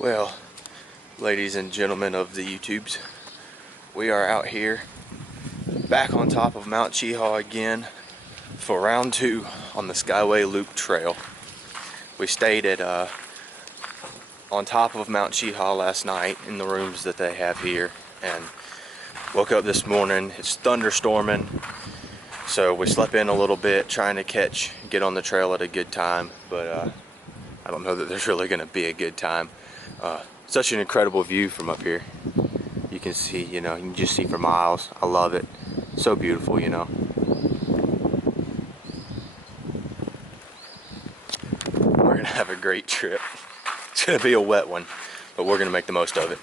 Well, ladies and gentlemen of the YouTubes, we are out here back on top of Mount Cheehaw again for round 2 on the Skyway Loop Trail. We stayed at on top of Mount Cheehaw last night in the rooms that they have here, and woke up this morning. It's thunderstorming, so we slept in a little bit trying to get on the trail at a good time, but I don't know that there's really going to be a good time. Such an incredible view from up here. You can see, you can just see for miles. I love it. So beautiful, We're gonna have a great trip. It's gonna be a wet one, but we're gonna make the most of it.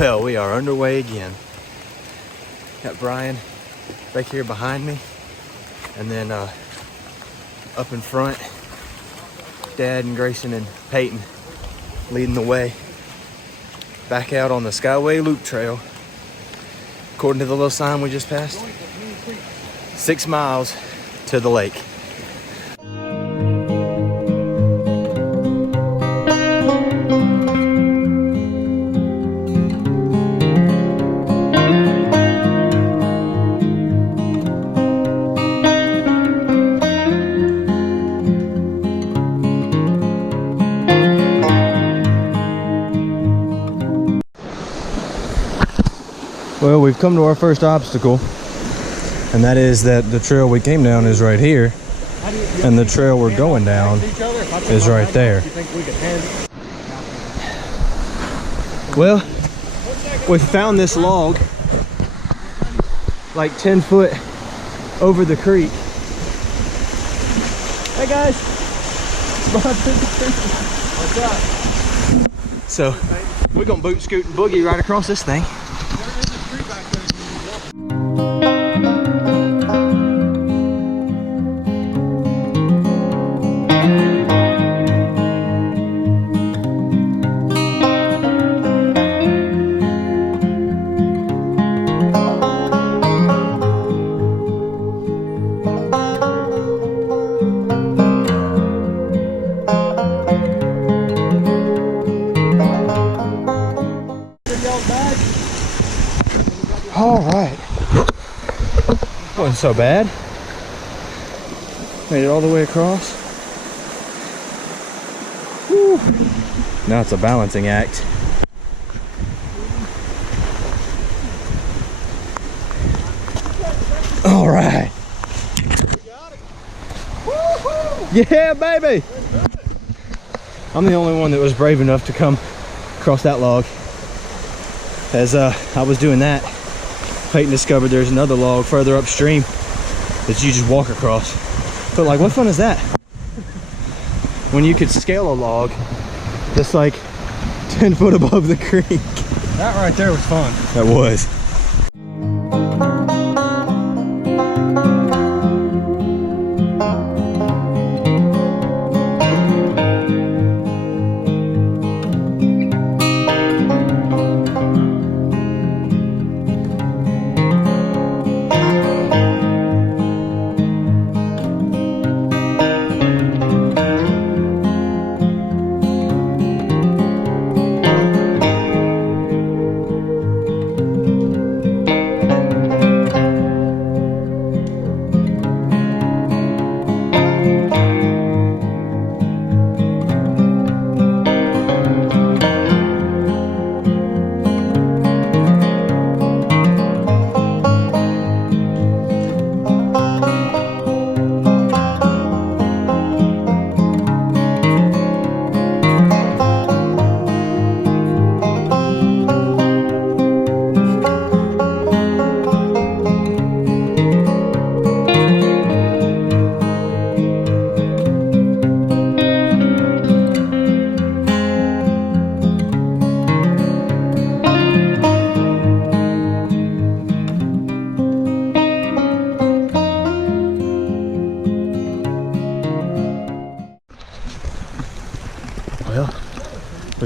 Well, we are underway again. Got Brian back here behind me, and then up in front, Dad and Grayson and Peyton leading the way back out on the Skyway Loop Trail. According to the little sign we just passed, 6 miles to the lake. Well, we've come to our first obstacle, and that is that the trail we came down is right here, and the trail we're going down is right there. Well, we found this log like 10 foot over the creek. Hey guys! What's up? So, we're gonna boot, scoot, and boogie right across this thing. All right, wasn't so bad. Made it all the way across. Whew. Now it's a balancing act. All right. Yeah, baby. I'm the only one that was brave enough to come across that log. As I was doing that, Peyton discovered there's another log further upstream that you just walk across. But like, what fun is that? When you could scale a log that's like 10 foot above the creek. That right there was fun. That was.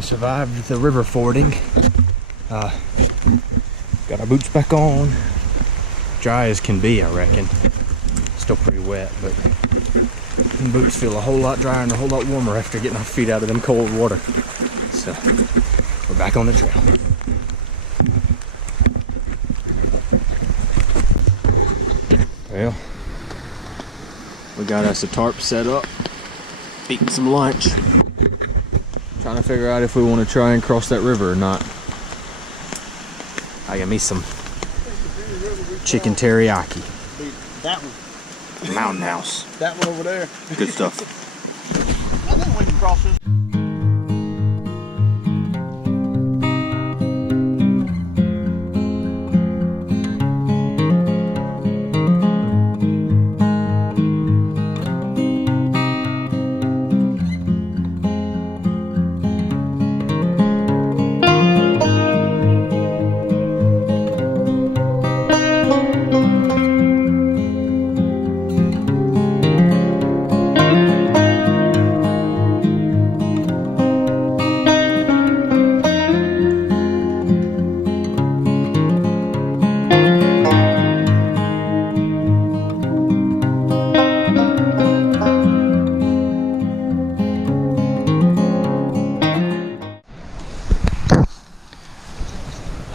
We survived the river fording. Got our boots back on. Dry as can be, I reckon. Still pretty wet, but the boots feel a whole lot drier and a whole lot warmer after getting our feet out of them cold water. So we're back on the trail. Well, we got us a tarp set up, eating some lunch. Trying to figure out if we want to try and cross that river or not. I got me some chicken teriyaki. That one. Mountain House. That one over there. Good stuff. I think we can cross this.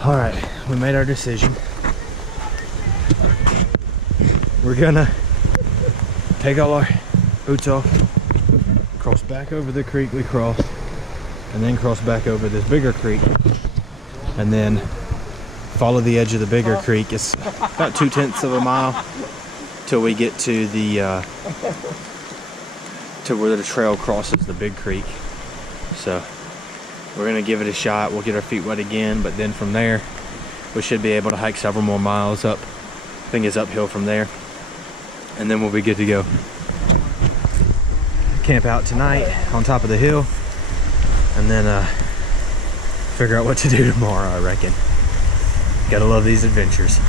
All right, we made our decision. We're gonna take all our boots off, cross back over the creek we crossed, and then cross back over this bigger creek, and then follow the edge of the bigger creek. It's about 2/10 of a mile till we get to the to where the trail crosses the big creek. So we're gonna give it a shot. We'll get our feet wet again, but then from there we should be able to hike several more miles up. I think it's uphill from there, and then we'll be good to go. Camp out tonight on top of the hill, and then figure out what to do tomorrow, I reckon. Gotta love these adventures.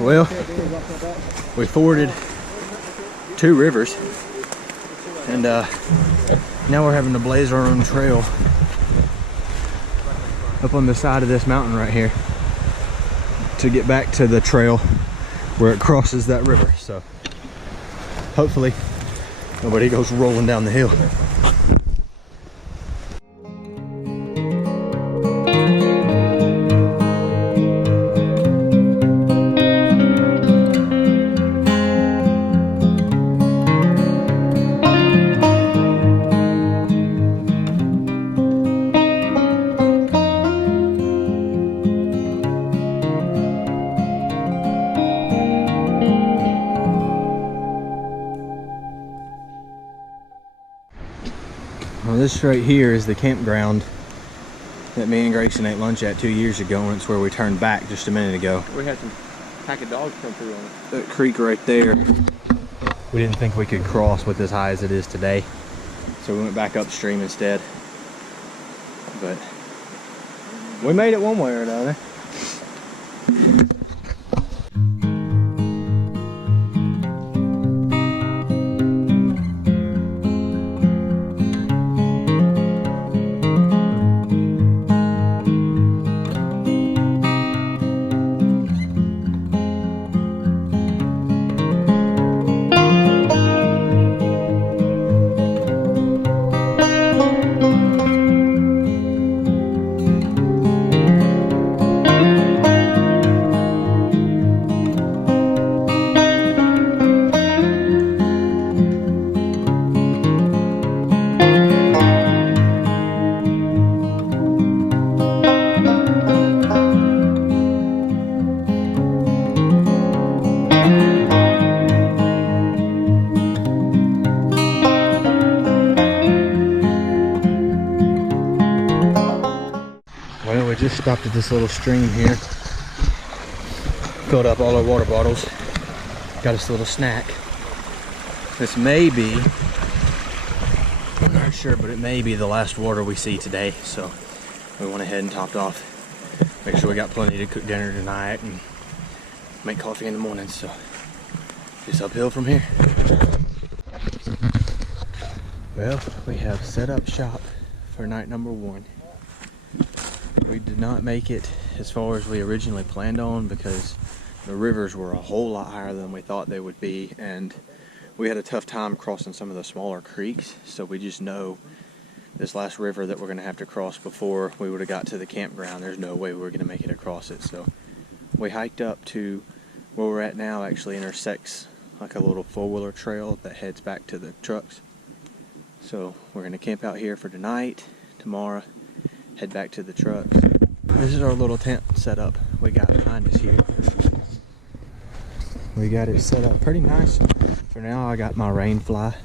Well, we forded 2 rivers, and now we're having to blaze our own trail up on the side of this mountain right here to get back to the trail where it crosses that river. So hopefully nobody goes rolling down the hill. Well, this right here is the campground that me and Grayson ate lunch at 2 years ago, and it's where we turned back just a minute ago. We had some pack of dogs come through on it. That creek right there, we didn't think we could cross with as high as it is today, so we went back upstream instead. But we made it one way or another. just stopped at this little stream here. Filled up all our water bottles. Got us a little snack. This may be, I'm not sure, but it may be the last water we see today. So we went ahead and topped off. Make sure we got plenty to cook dinner tonight and make coffee in the morning. So just uphill from here. Well, we have set up shop for night number 1. We did not make it as far as we originally planned on because the rivers were a whole lot higher than we thought they would be, and we had a tough time crossing some of the smaller creeks. So we just know this last river that we're going to have to cross before we would have got to the campground, there's no way we were going to make it across it. So we hiked up to where we're at now. Actually intersects like a little 4-wheeler trail that heads back to the trucks. So we're going to camp out here for tonight, tomorrow head back to the trucks. This is our little tent setup we got behind us here. We got it set up pretty nice. For now I got my rain fly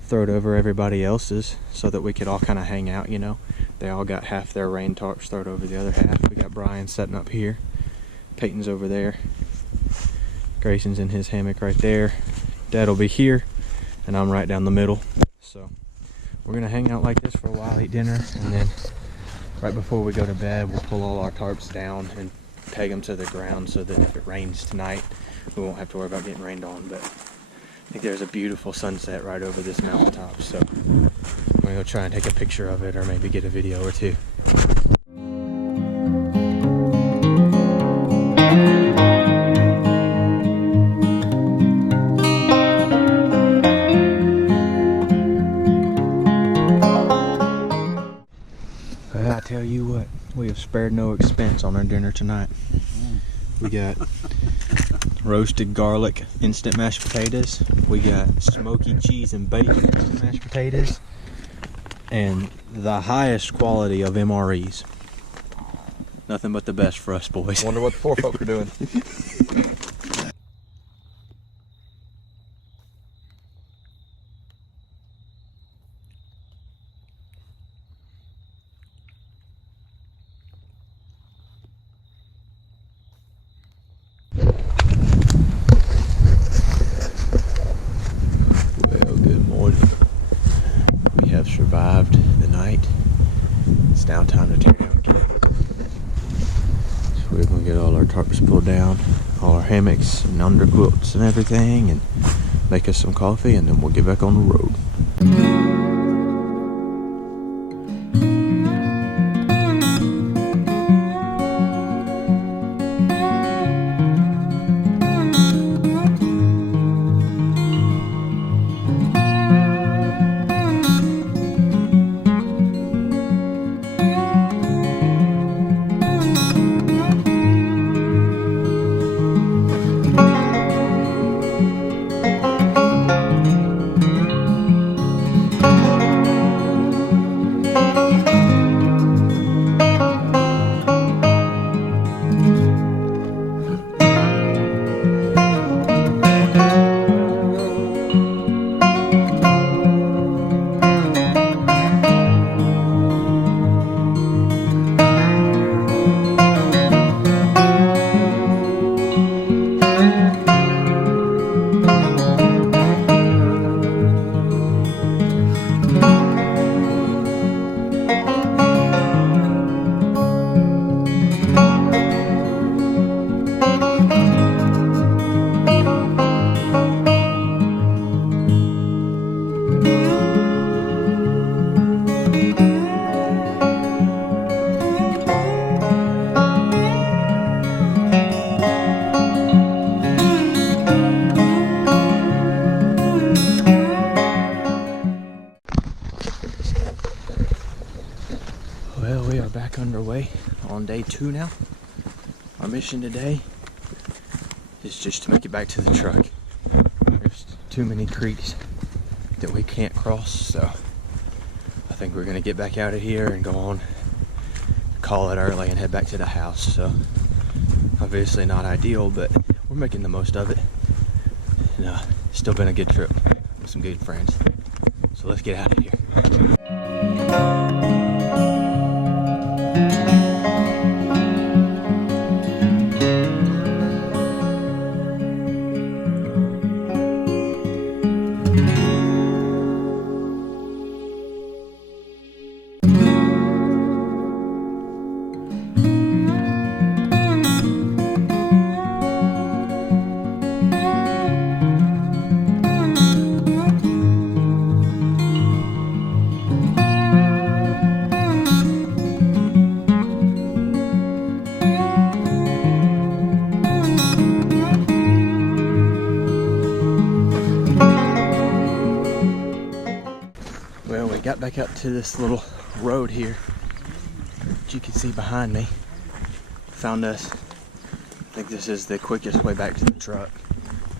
throwed over everybody else's so that we could all kind of hang out, you know. They all got half their rain tarps throwed over the other half. We got Brian setting up here. Peyton's over there. Grayson's in his hammock right there. Dad'll be here, and I'm right down the middle. So we're gonna hang out like this for a while, eat dinner, and then right before we go to bed, we'll pull all our tarps down and peg them to the ground so that if it rains tonight, we won't have to worry about getting rained on. But I think there's a beautiful sunset right over this mountaintop, so I'm gonna go try and take a picture of it or maybe get a video or two. I tell you what, we have spared no expense on our dinner tonight. We got roasted garlic instant mashed potatoes. We got smoky cheese and bacon instant mashed potatoes. And the highest quality of MREs. Nothing but the best for us boys. Wonder what the poor folk are doing. Survived the night. It's now time to tear down camp. So we're gonna get all our tarps pulled down, all our hammocks and underquilts and everything, and make us some coffee, and then we'll get back on the road. Well, we are back underway on day 2 now. Our mission today is just to make it back to the truck. There's too many creeks that we can't cross, so I think we're gonna get back out of here and go on, call it early and head back to the house. So obviously not ideal, but we're making the most of it. And still been a good trip with some good friends. So let's get out of here. got back up to this little road here that you can see behind me. Found us. I think this is the quickest way back to the truck.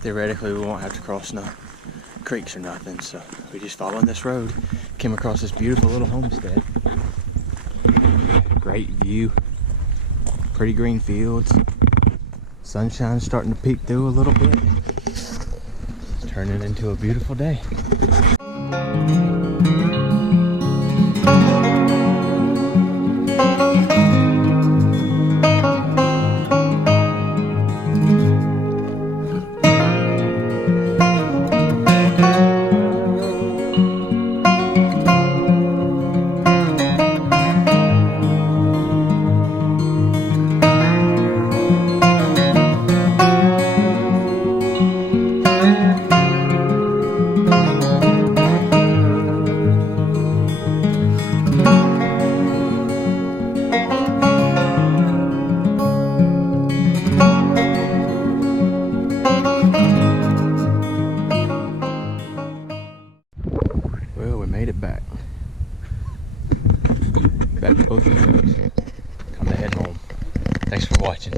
Theoretically, we won't have to cross no creeks or nothing, so we just following this road. Came across this beautiful little homestead. Great view. Pretty green fields. Sunshine's starting to peek through a little bit. It's turning into a beautiful day. Well, we made it back. Back to both of the trucks. Time to head home. Thanks for watching.